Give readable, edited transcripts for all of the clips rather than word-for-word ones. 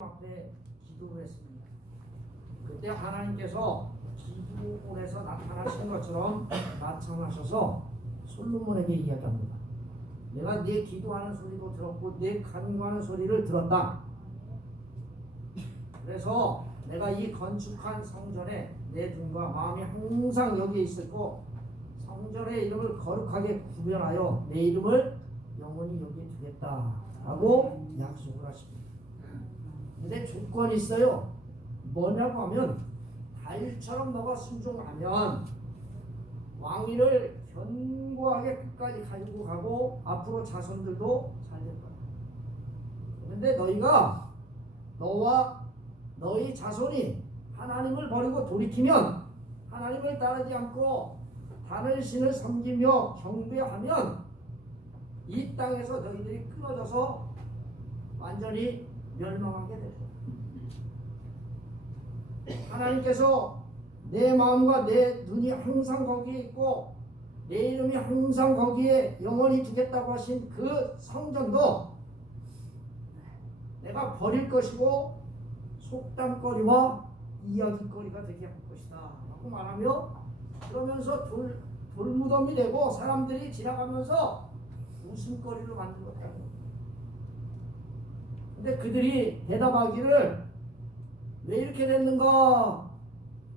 앞에 기도를 했습니다. 그때 하나님께서 기도원에서 나타나신 것처럼 나타나셔서 솔로몬에게 이야기합니다. 내가 네 기도하는 소리도 들었고 네 간구하는 소리를 들었다. 그래서 내가 이 건축한 성전에 내 눈과 마음이 항상 여기에 있을 거, 성전의 이름을 거룩하게 구별하여 내 이름을 영원히 여기에 두겠다라고 약속을 하십니다. 근데 조건이 있어요. 뭐냐고 하면 다윗처럼 너가 순종하면 왕위를 견고하게 끝까지 가지고 가고 앞으로 자손들도 잘 될 거야. 그런데 너희가 너와 너희 자손이 하나님을 버리고 돌이키면, 하나님을 따르지 않고 다른 신을 섬기며 경배하면 이 땅에서 너희들이 끊어져서 완전히 멸망하게 될 거야. 하나님께서 내 마음과 내 눈이 항상 거기에 있고 내 이름이 항상 거기에 영원히 두겠다고 하신 그 성전도 내가 버릴 것이고 속담거리와 이야기거리가 되게 할 것이다 라고 말하며, 그러면서 돌무덤이 되고 사람들이 지나가면서 웃음거리로 만든 거다. 근데 그들이 대답하기를 왜 이렇게 됐는가?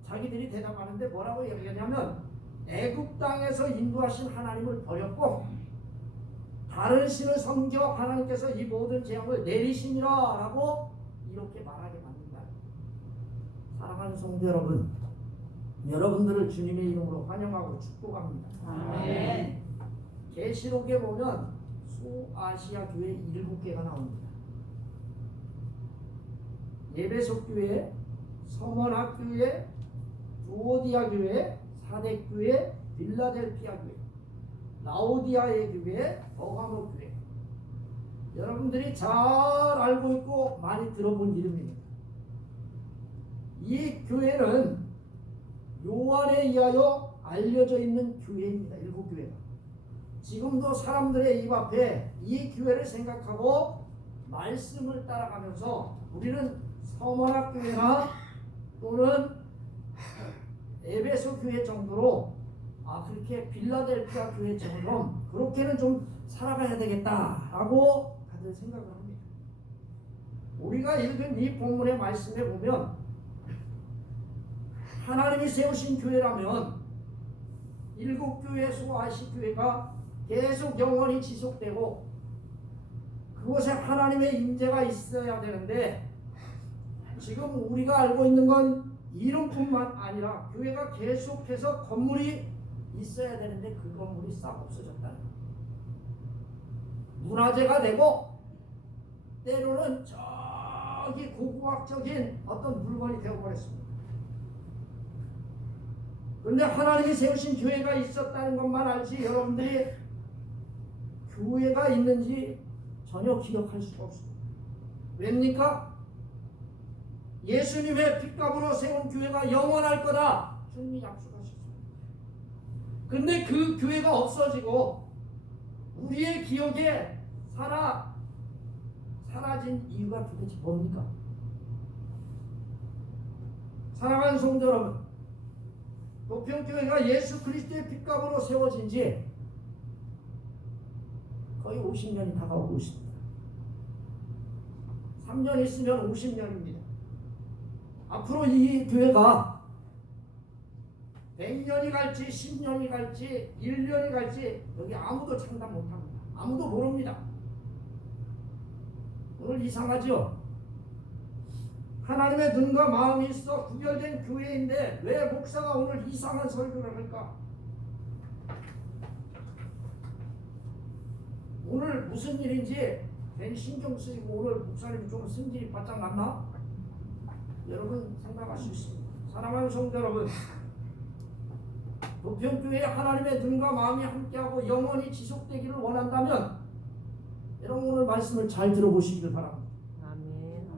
자기들이 대답하는데 뭐라고 얘기하냐면 애굽 땅에서 인도하신 하나님을 버렸고 다른 신을 섬겨 하나님께서 이 모든 재앙을 내리시니라 라고 이렇게 말하게 만든다. 사랑하는 성도 여러분, 여러분들을 주님의 이름으로 환영하고 축복합니다. 아멘. 계시록에 보면 소아시아 교회 7개가 나옵니다. 에베소 교회, 서머나 교회, 두오디아 교회, 사대 교회, 빌라델피아 교회, 라오디아의 교회, 버가모 교회. 여러분들이 잘 알고 있고 많이 들어본 이름입니다. 이 교회는 요한에 의하여 알려져 있는 교회입니다. 7교회가. 지금도 사람들의 입 앞에 이 교회를 생각하고 말씀을 따라가면서 우리는 서머나 교회나 또는 에베소 교회 정도로 그렇게 빌라델피아 교회처럼 그렇게는 좀 살아가야 되겠다라고 다들 생각을 합니다. 우리가 읽은 이 본문의 말씀에 보면 하나님이 세우신 교회라면 7교회 소아시 교회가 계속 영원히 지속되고 그곳에 하나님의 임재가 있어야 되는데, 지금 우리가 알고 있는 건 이름뿐만 아니라 교회가 계속해서 건물이 있어야 되는데 그 건물이 싹 없어졌다는 거예요. 문화재가 되고 때로는 저기 고고학적인 어떤 물건이 되어버렸습니다. 그런데 하나님이 세우신 교회가 있었다는 것만 알지 여러분들이 교회가 있는지 전혀 기억할 수가 없습니다. 왜입니까? 예수님의 핏값으로 세운 교회가 영원할 거다 주님이 약속하셨습니다. 근데 그 교회가 없어지고 우리의 기억에 사라진 이유가 도대체 뭡니까? 사랑하는 성도 여러분, 노평교회가 예수 그리스도의 핏값으로 세워진 지 거의 50년이 다가오고 있습니다. 3년 있으면 50년입니다. 앞으로 이 교회가 100년이 갈지 10년이 갈지 1년이 갈지 여기 아무도 장담 못합니다. 아무도 모릅니다. 오늘 이상하죠? 하나님의 눈과 마음이 있어 구별된 교회인데 왜 목사가 오늘 이상한 설교를 할까? 오늘 무슨 일인지 괜히 신경 쓰이고 오늘 목사님이 좀 승질이 바짝 났나? 여러분 생각할 수 있습니다. 사랑하는 성도 여러분, 노평교회에 하나님의 눈과 마음이 함께하고 영원히 지속되기를 원한다면 여러분 오늘 말씀을 잘 들어보시길 바랍니다. 아멘.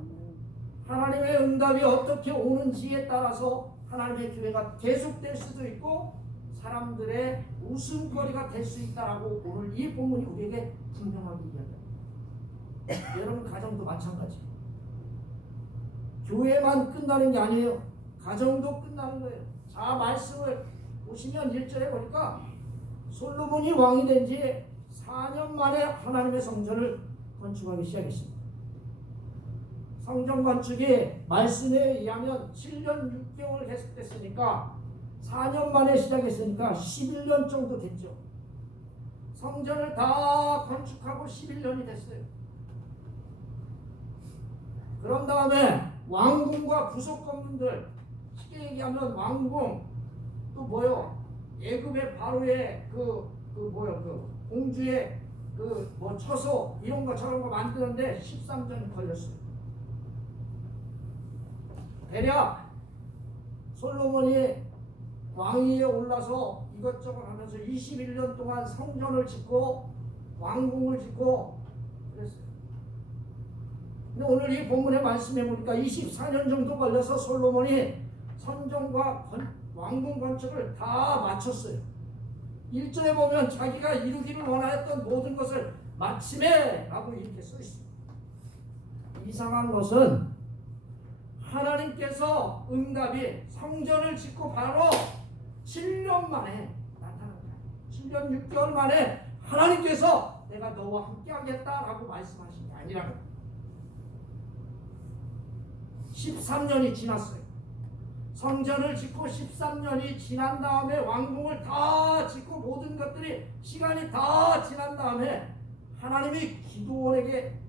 하나님의 응답이 어떻게 오는지에 따라서 하나님의 교회가 계속될 수도 있고 사람들의 웃음거리가 될 수 있다라고 오늘 이 본문이 우리에게 분명하게 이야기합니다. 여러분 가정도 마찬가지. 교회만 끝나는 게 아니에요. 가정도 끝나는 거예요. 자, 말씀을 보시면 1절에 보니까 솔로몬이 왕이 된 지 4년 만에 하나님의 성전을 건축하기 시작했습니다. 성전 건축이 말씀에 의하면 7년 6개월 계속됐으니까 4년 만에 시작했으니까 11년 정도 됐죠. 성전을 다 건축하고 11년이 됐어요. 그런 다음에 왕궁과 부속 건물들, 쉽게 얘기하면 왕궁, 또 뭐요? 애굽의 바로의 그 공주의 처소 이런 거 저런 거 만드는데 13년이 걸렸어요. 대략 솔로몬이 왕위에 올라서 이것저것 하면서 21년 동안 성전을 짓고 왕궁을 짓고 그랬어요. 근데 오늘 이 본문의 말씀해 보니까 24년 정도 걸려서 솔로몬이 성전과 왕궁 건축을 다 마쳤어요. 1절에 보면 자기가 이루기를 원하였던 모든 것을 마침에 라고 이렇게 써 있습니다. 이상한 것은 하나님께서 응답이 성전을 짓고 바로 7년 만에 나타난 거예요. 7년 6개월 만에 하나님께서 내가 너와 함께 하겠다라고 말씀하신 게 아니라 13년이 지났어요. 성전을 짓고 13년이 지난 다음에 왕궁을 다 짓고 모든 것들이 시간이 다 지난 다음에 하나님이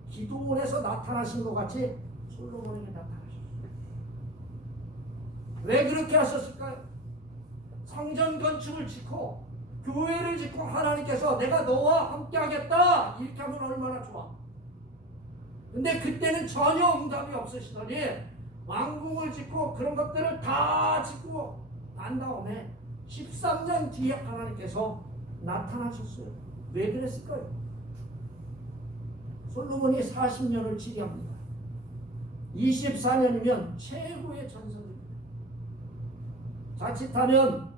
기드온에서 나타나신 것 같이 솔로몬에게 나타나셨어요. 왜 그렇게 하셨을까요? 성전 건축을 짓고 교회를 짓고 하나님께서 내가 너와 함께 하겠다 이렇게 하면 얼마나 좋아. 근데 그때는 전혀 응답이 없으시더니 왕궁을 짓고 그런 것들을 다 짓고 난 다음에 13년 뒤에 하나님께서 나타나셨어요. 왜 그랬을까요? 솔로몬이 40년을 지휘합니다. 24년이면 최고의 전성기입니다. 자칫하면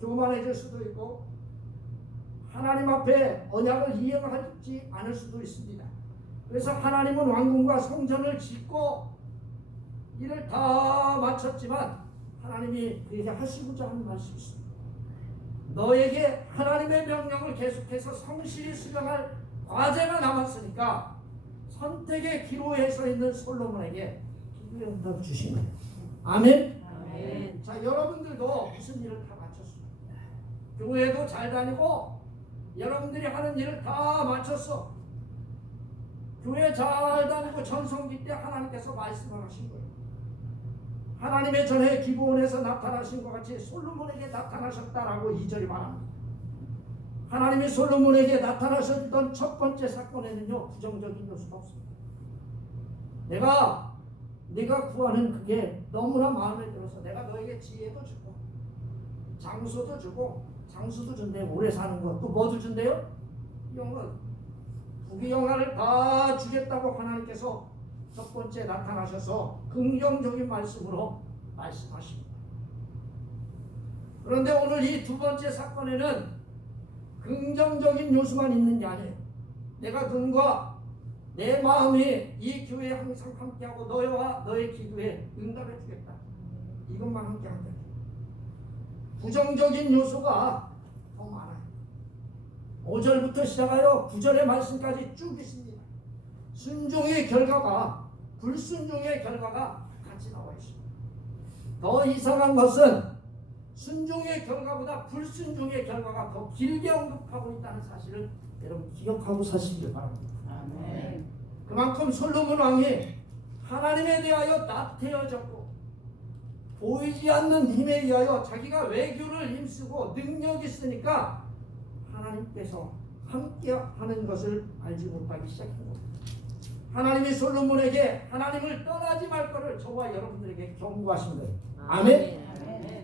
교만해질 수도 있고 하나님 앞에 언약을 이행하지 않을 수도 있습니다. 그래서 하나님은 왕궁과 성전을 짓고 이를 다 마쳤지만 하나님이 그에게 하시고자 하는 말씀이 있습니다. 너에게 하나님의 명령을 계속해서 성실히 수행할 과제가 남았으니까 선택의 기로에 서 있는 솔로몬에게 기도의 응답을 주신 거예요. 아멘? 아멘. 자, 여러분들도 무슨 일을 다 마쳤어요. 교회도 잘 다니고 여러분들이 하는 일을 다 마쳤어. 교회 잘 다니고 전성기 때 하나님께서 말씀을 하신 거예요. 하나님의 전에 기브온에서 나타나신 것 같이 솔로몬에게 나타나셨다라고 2절이 말합니다. 하나님이 솔로몬에게 나타나셨던 첫 번째 사건에는요 부정적인 요소가 없습니다. 네가 구하는 그게 너무나 마음에 들어서 내가 너에게 지혜도 주고 장소도 주고 장수도 준대요. 오래 사는 것. 또 뭐도 준대요? 영원 부귀영화를 다 주겠다고 하나님께서 첫 번째 나타나셔서 긍정적인 말씀으로 말씀하십니다. 그런데 오늘 이 두 번째 사건에는 긍정적인 요소만 있는 게 아니에요. 내가 눈과 내 마음이 이 교회에 항상 함께하고 너와 너의 기도에 응답해 주겠다. 이것만 함께한다. 부정적인 요소가 더 많아요. 5절부터 시작하여 9절의 말씀까지 쭉 있습니다. 순종의 결과가 불순종의 결과가 같이 나와 있습니다. 더 이상한 것은 순종의 결과보다 불순종의 결과가 더 길게 언급하고 있다는 사실을 여러분 기억하고 사시길 바랍니다. 아멘. 그만큼 솔로몬 왕이 하나님에 대하여 나태해졌고 보이지 않는 힘에 의하여 자기가 외교를 힘쓰고 능력이 있으니까 하나님께서 함께하는 것을 알지 못하기 시작한 겁니다. 하나님이 솔로몬에게 하나님을 떠나지 말 것을 저와 여러분들에게 경고하신 거예요. 아멘.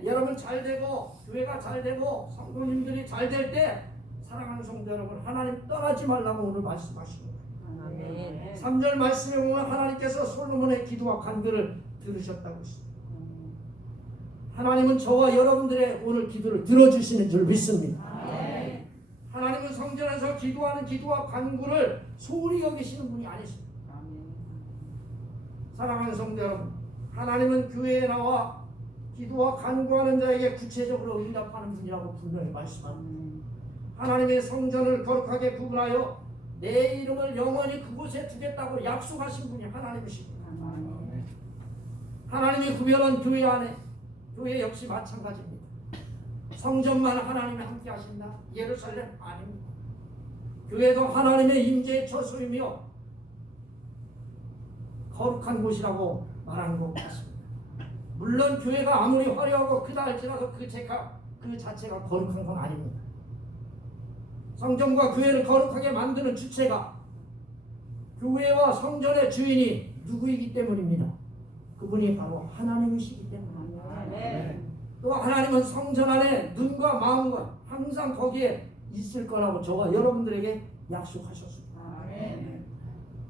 여러분 잘 되고 교회가 잘 되고 성도님들이 잘 될 때 사랑하는 성도 여러분 하나님 떠나지 말라고 오늘 말씀하시는 거예요. 아멘. 3절 말씀에 보면 하나님께서 솔로몬의 기도와 간구를 들으셨다고 했습니다. 하나님은 저와 여러분들의 오늘 기도를 들어주시는 줄 믿습니다. 아멘. 하나님은 성전에서 기도하는 기도와 간구를 소홀히 여기시는 분이 아니십니다. 사랑하는 성도 여러분, 하나님은 교회에 나와 기도와 간구하는 자에게 구체적으로 응답하는 분이라고 분명히 말씀합니다. 하나님의 성전을 거룩하게 구분하여 내 이름을 영원히 그곳에 두겠다고 약속하신 분이 하나님이십니다. 하나님이 구별한 교회 안에 교회 역시 마찬가지입니다. 성전만 하나님이 함께 하신다? 예루살렘 아닙니다. 교회도 하나님의 임재의 처소이며 거룩한 곳이라고 말하는 것 같습니다. 물론 교회가 아무리 화려하고 크다 할지라도 그 자체가 거룩한 건 아닙니다. 성전과 교회를 거룩하게 만드는 주체가 교회와 성전의 주인이 누구이기 때문입니다. 그분이 바로 하나님이시기 때문입니다. 또 하나님은 성전 안에 눈과 마음과 항상 거기에 있을 거라고 저와 여러분들에게 약속하셨습니다.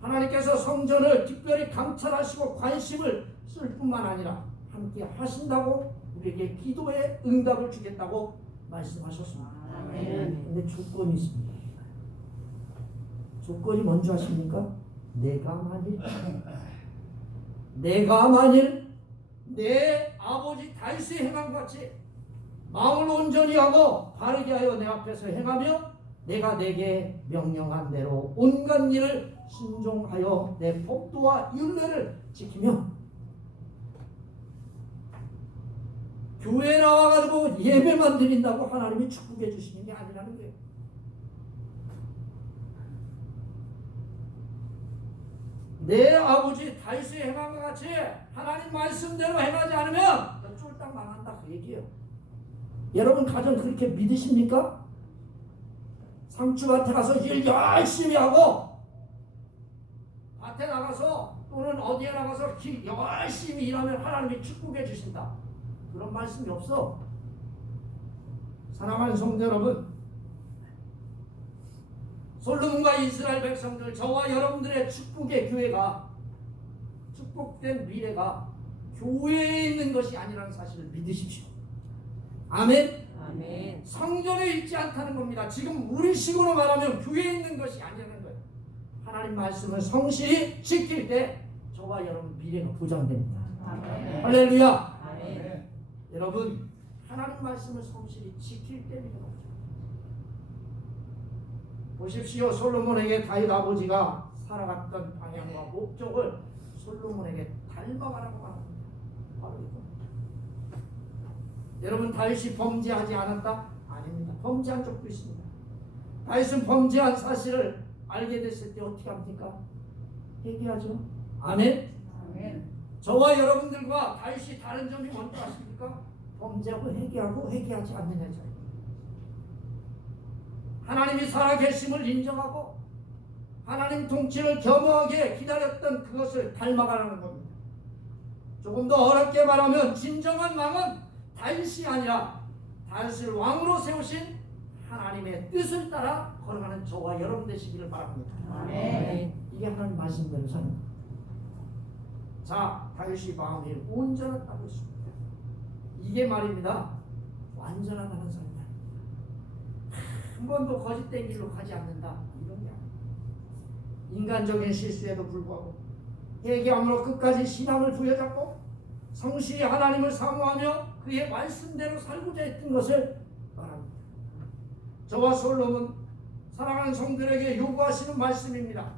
하나님께서 성전을 특별히 감찰하시고 관심을 쓸 뿐만 아니라 함께 하신다고 우리에게 기도에 응답을 주겠다고 말씀하셨습니다. 그런데 조건이 있습니다. 조건이 뭔지 아십니까? 내가 만일 내 아버지 다윗의 행함 같이 마음을 온전히 하고 바르게 하여 내 앞에서 행하며 내가 내게 명령한 대로 온갖 일을 순종하여 내 법도와 율례를 지키며 교회에 나와가지고 예배만 드린다고 하나님이 축복해 주시는 게 아니라는 거예요. 내 아버지 다윗의 행함과 같이 하나님 말씀대로 행하지 않으면 너 쫄딱 망한다 그 얘기예요. 여러분 가정 그렇게 믿으십니까? 상추밭에 가서 일 열심히 하고 밭에 나가서 또는 어디에 나가서 열심히 일하면 하나님이 축복해 주신다. 그런 말씀이 없어. 사랑하는 성도 여러분, 솔로몬과 이스라엘 백성들, 저와 여러분들의 축복의 교회가 축복된 미래가 교회에 있는 것이 아니라는 사실을 믿으십시오. 아멘. 아멘. 성전에 있지 않다는 겁니다. 지금 우리 식으로 말하면 교회에 있는 것이 아니라는 거예요. 하나님 말씀을 성실히 지킬 때 저와 여러분 미래가 보장됩니다. 아멘. 할렐루야. 아멘. 여러분 하나님 말씀을 성실히 지킬 때 미래가 보장. 보십시오. 솔로몬에게 다윗 아버지가 살아갔던 방향과 목적을 솔로몬에게 닮아가라고 말합니다. 바로 이거. 여러분 다윗이 범죄하지 않았다? 아닙니다. 범죄한 적도 있습니다. 다윗은 범죄한 사실을 알게 됐을 때 어떻게 합니까? 회개하죠. 아멘. 아멘. 저와 여러분들과 다윗이 다른 점이 뭔지 아십니까? 범죄하고 회개하고 회개하지 않느냐 차이. 하나님이 살아계심을 인정하고 하나님 통치를 겸허하게 기다렸던 그것을 닮아가라는 겁니다. 조금 더 어렵게 말하면 진정한 왕은 다윗이 아니라 다윗을 왕으로 세우신 하나님의 뜻을 따라 걸어가는 저와 여러분 되시기를 바랍니다. 아멘. 이게 하나님 말씀대로 사는 겁니다. 자, 다윗이 마음이 온전하다고 했습니다. 이게 말입니다. 완전하다는 사람이 아닙니다. 한 번도 거짓된 길로 가지 않는다. 이런 게 아닙니다. 인간적인 실수에도 불구하고 회개함으로 끝까지 신앙을 부여잡고 성실히 하나님을 사모하며 그의 말씀대로 살고자 했던 것을 말합니다. 저와 솔로몬 사랑하는 성들에게 요구하시는 말씀입니다.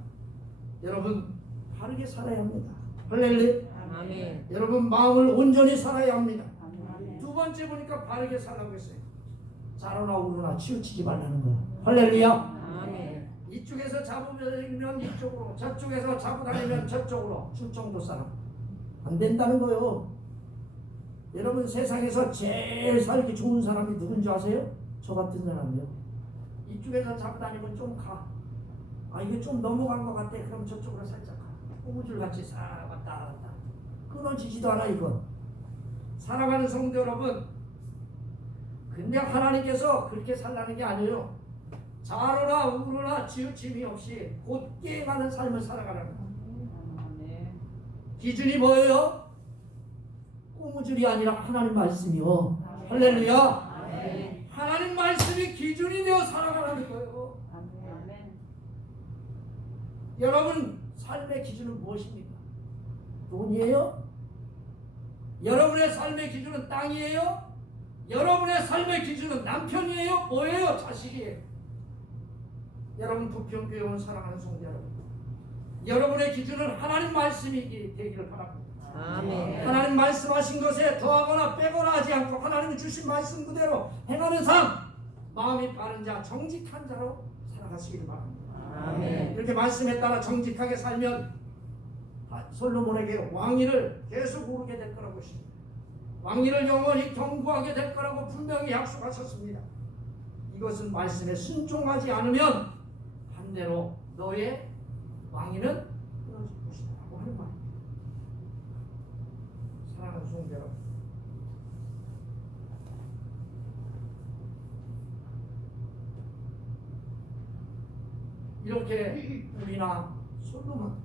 여러분 바르게 살아야 합니다. 할렐루야. 아멘. 여러분 마음을 온전히 살아야 합니다. 아멘. 두 번째 보니까 바르게 살라고 했어요. 자로나 우로나 치우치지 말라는 거야. 할렐루야. 아멘. 이쪽에서 잡으면 이쪽으로, 저쪽에서 잡고 다니면 저쪽으로. 충청도 사람 안 된다는 거예요. 여러분 세상에서 제일 살기 좋은 사람이 누군지 아세요? 저 같은 사람이요. 이쪽에서 잡고 다니면 좀 가. 아 이게 좀 넘어간 것 같아. 그럼 저쪽으로 살짝 가. 꼬무줄 같이 싹 왔다 갔다. 끊어지지도 않아 이건. 사랑하는 성도 여러분, 근데 하나님께서 그렇게 살라는 게 아니에요. 자로나 우로나 치우침이 없이 곧게 가는 삶을 살아가라는 거예요. 기준이 뭐예요? 꼬무줄이 아니라 하나님 말씀이요. 할렐루야. 아멘. 하나님 말씀이 기준이 되어 살아가라는 거예요. 아멘. 여러분 삶의 기준은 무엇입니까? 돈이에요? 여러분의 삶의 기준은 땅이에요? 여러분의 삶의 기준은 남편이에요? 뭐예요? 자식이에요? 여러분 부평교회 온 사랑하는 성도 여러분, 여러분의 기준은 하나님 말씀이 되기를 바랍니다. 아멘. 하나님 말씀하신 것에 더하거나 빼거나 하지 않고 하나님이 주신 말씀 그대로 행하는 삶, 마음이 바른 자, 정직한 자로 살아가시기를 바랍니다. 아멘. 이렇게 말씀에 따라 정직하게 살면 솔로몬에게 왕위를 계속 오르게 될 거라고 보십니다. 왕위를 영원히 경구하게 될 거라고 분명히 약속하셨습니다. 이것은 말씀에 순종하지 않으면 반대로 너의 왕위는 끊어질 것이다 라고 하는 말입니다. 사랑하는 성도 여러분, 이렇게 우리나 솔로몬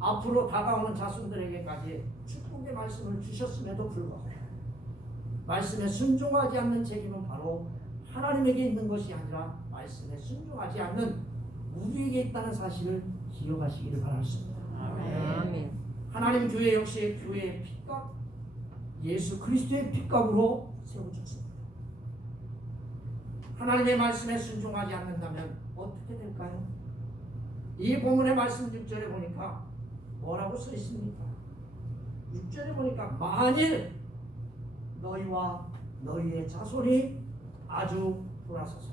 앞으로 다가오는 자손들에게까지 축복의 말씀을 주셨음에도 불구하고 말씀에 순종하지 않는 책임은 바로 하나님에게 있는 것이 아니라 말씀에 순종하지 않는 우리에게 있다는 사실을 기억하시기를 바랍니다. 아멘. 하나님 교회 역시 교회의 핏값, 예수 그리스도의 핏값으로 세워졌습니다. 하나님의 말씀에 순종하지 않는다면 어떻게 될까요? 이 본문의 말씀 6절에 보니까 뭐라고 써 있습니까? 6절에 보니까 만일 너희와 너희의 자손이 아주 돌아서서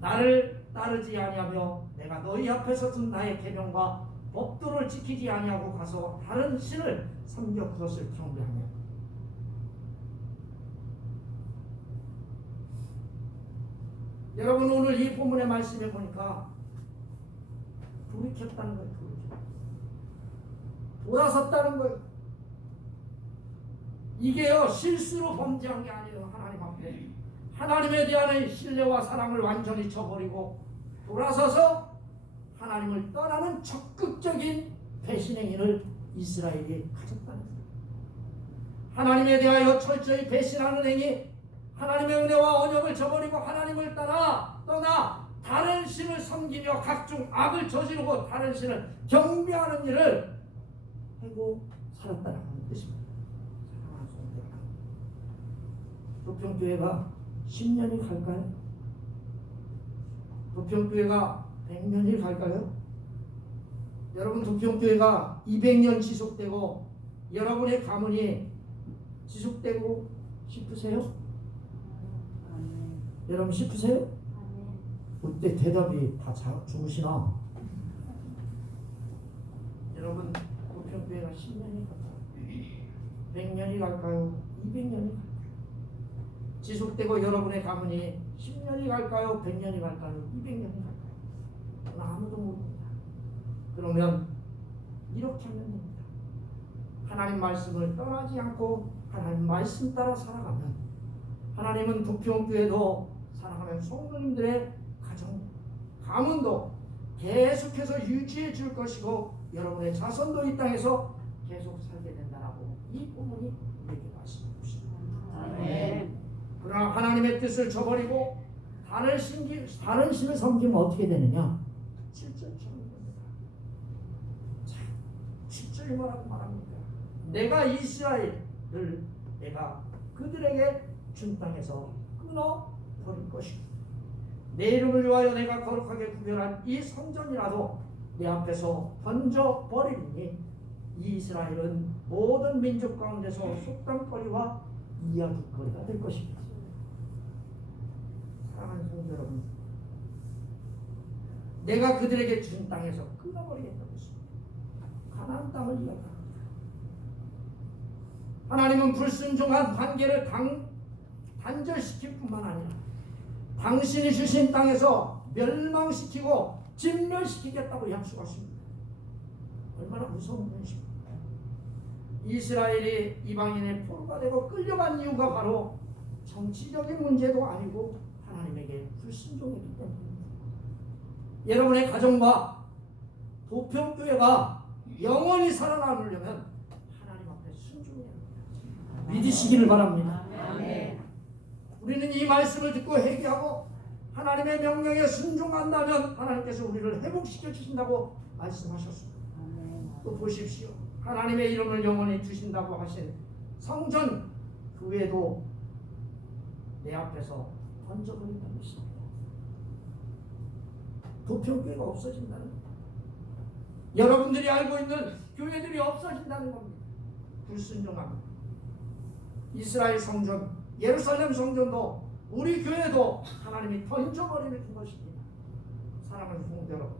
나를 따르지 아니하며 내가 너희 앞에서 둔 나의 계명과 법도를 지키지 아니하고 가서 다른 신을 섬겨 그것을 경배하며. 여러분 오늘 이 본문의 말씀에 보니까 돌이켰다는 거예요. 돌아섰다는 거예요. 이게요 실수로 범죄한 게 아니에요. 하나님 앞에 하나님에 대한 신뢰와 사랑을 완전히 저버리고 돌아서서 하나님을 떠나는 적극적인 배신 행위를 이스라엘이 가졌다는 거예요. 하나님에 대하여 철저히 배신하는 행위, 하나님의 은혜와 언약을 저버리고 하나님을 떠나 다른 신을 섬기며 각종 악을 저지르고 다른 신을 경배하는 일을 하고 살았다는 뜻입니다. 부평교회가 10년이 갈까요? 부평교회가 100년이 갈까요? 여러분 부평교회가 200년 지속되고 여러분의 가문이 지속되고 싶으세요? 여러분 싶으세요? 그때 대답이 다 좋으시나? 여러분 부평교회가 10년이 갈까요? 100년이 갈까요? 200년이 갈까요? 지속되고 여러분의 가문이 10년이 갈까요? 100년이 갈까요? 200년이 갈까요? 아무도 모릅니다. 그러면 이렇게 하면 됩니다. 하나님 말씀을 떠나지 않고 하나님 말씀 따라 살아가면 하나님은 부평교회도 사랑하는 성도님들의 가정, 가문도 계속해서 유지해 줄 것이고 여러분의 자손도 이 땅에서 계속 살게 된다라고 이 본문이 우리에게 말씀해 주십니다. 그러나 하나님의 뜻을 저버리고 다른 신을 섬기면 어떻게 되느냐? 7절처럼 됩니다. 7절이 뭐라고 말합니다. 내가 이스라엘을 내가 그들에게 준 땅에서 끊어버릴 것이고 내 이름을 위하여 내가 거룩하게 구별한 이 성전이라도 내 앞에서 던져버리니 이 이스라엘은 모든 민족 가운데서 속담거리와 이야기거리가 될 것입니다. 사랑하는 성도 여러분, 내가 그들에게 준 땅에서 끊어버리겠다고 했습니다. 가나안 땅을 이야기합니다. 하나님은 불순종한 관계를 단절시킬 뿐만 아니라 당신이 주신 땅에서 멸망시키고 진멸시키겠다고 약속하십니다. 얼마나 무서운 것입니까? 이스라엘이 이방인의 포로가 되고 끌려간 이유가 바로 정치적인 문제도 아니고 하나님에게 불순종했기 때문입니다. 여러분의 가정과 부평교회가 영원히 살아남으려면 하나님 앞에 순종해야 합니다. 믿으시기를 바랍니다. 우리는 이 말씀을 듣고 회개하고 하나님의 명령에 순종한다면 하나님께서 우리를 회복시켜 주신다고 말씀하셨습니다. 또 보십시오. 하나님의 이름을 영원히 주신다고 하신 성전 교회도 내 앞에서 던져버린다는 것입니다. 도평교회가 없어진다는 겁니다. 여러분들이 알고 있는 교회들이 없어진다는 겁니다. 불순종합니다. 이스라엘 성전, 예루살렘 성전도 우리 교회도 하나님이 던져버리는 것입니다. 사랑하는 성도 여러분,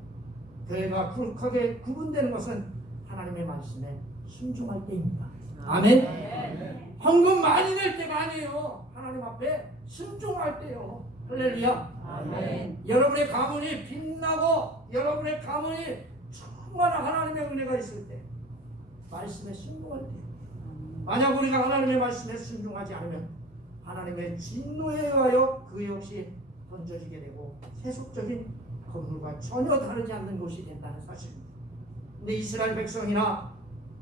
교회가 굵하게 구분되는 것은 하나님의 말씀에 순종할 때입니다. 아멘. 헌금 많이 낼 때가 아니에요. 하나님 앞에 순종할 때요. 할렐루야. 아멘. 여러분의 가문이 빛나고 여러분의 가문이 충만한 하나님의 은혜가 있을 때, 말씀에 순종할 때, 만약 우리가 하나님의 말씀에 순종하지 않으면 하나님의 진노에 의하여 그 역시 던져지게 되고 세속적인 건물과 전혀 다르지 않는 곳이 된다는 사실입니다. 근데 이스라엘 백성이나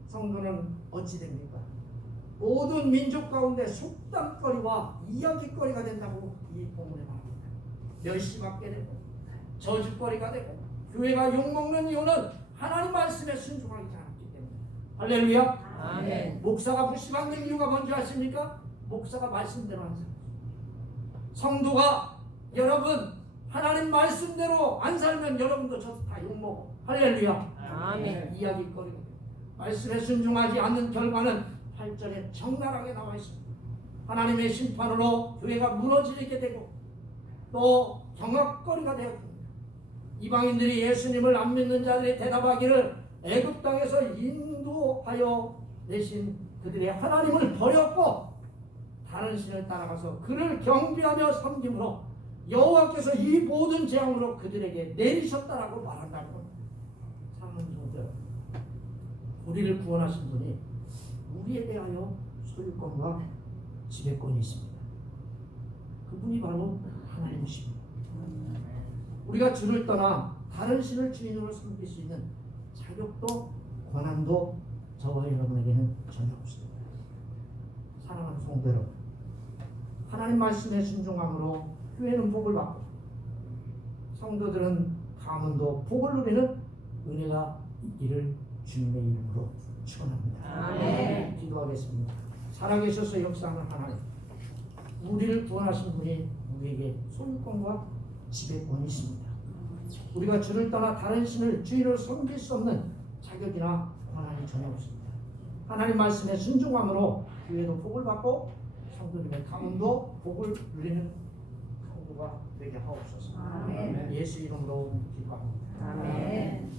성도는 어찌 됩니까? 모든 민족 가운데 속담거리와 이야기거리가 된다고 이 본문에 말합니다. 멸시받게 되고 저주거리가 되고 교회가 욕먹는 이유는 하나님 말씀에 순종하지 않았기 때문에. 할렐루야. 아멘. 목사가 무시받는 이유가 뭔지 아십니까? 목사가 말씀대로 안 살아요. 성도가 여러분 하나님 말씀대로 안 살면 여러분도 저도 다 욕먹어. 할렐루야. 아멘. 이야기거리가 돼요. 말씀에 순종하지 않는 결과는 8절에 적나라하게 나와 있습니다. 하나님의 심판으로 교회가 무너지게 되고 또 경악거리가 되었습니다. 이방인들이 예수님을 안 믿는 자들이 대답하기를 애굽 땅에서 인도하여 내신 그들의 하나님을 버렸고 다른 신을 따라가서 그를 경배하며 섬김으로 여호와께서 이 모든 재앙으로 그들에게 내리셨다라고 말한다는 겁니다. 사랑하는 성도 여러분, 우리를 구원하신 분이 우리에 대하여 소유권과 지배권이 있습니다. 그분이 바로 하나님이십니다. 우리가 주를 떠나 다른 신을 주인으로 섬길 수 있는 자격도 권한도 저와 여러분에게는 전혀 없습니다. 사랑하는 성도 여러분, 하나님 말씀에 순종함으로 교회는 복을 받고 성도들은 가문도 복을 누리는 은혜가 있기를 주님의 이름으로 축원합니다. 아멘. 기도하겠습니다. 살아계셔서 역사하는 하나님, 우리를 구원하신 분이 우리에게 소유권과 지배권이 있습니다. 우리가 주를 떠나 다른 신을 주인으로 섬길 수 없는 자격이나 권한이 전혀 없습니다. 하나님 말씀에 순종함으로 교회도 복을 받고 성도님의 가문도 복을 누리는 성도가 되게 하옵소서. 아멘. 예수 이름으로 기도합니다. 아멘.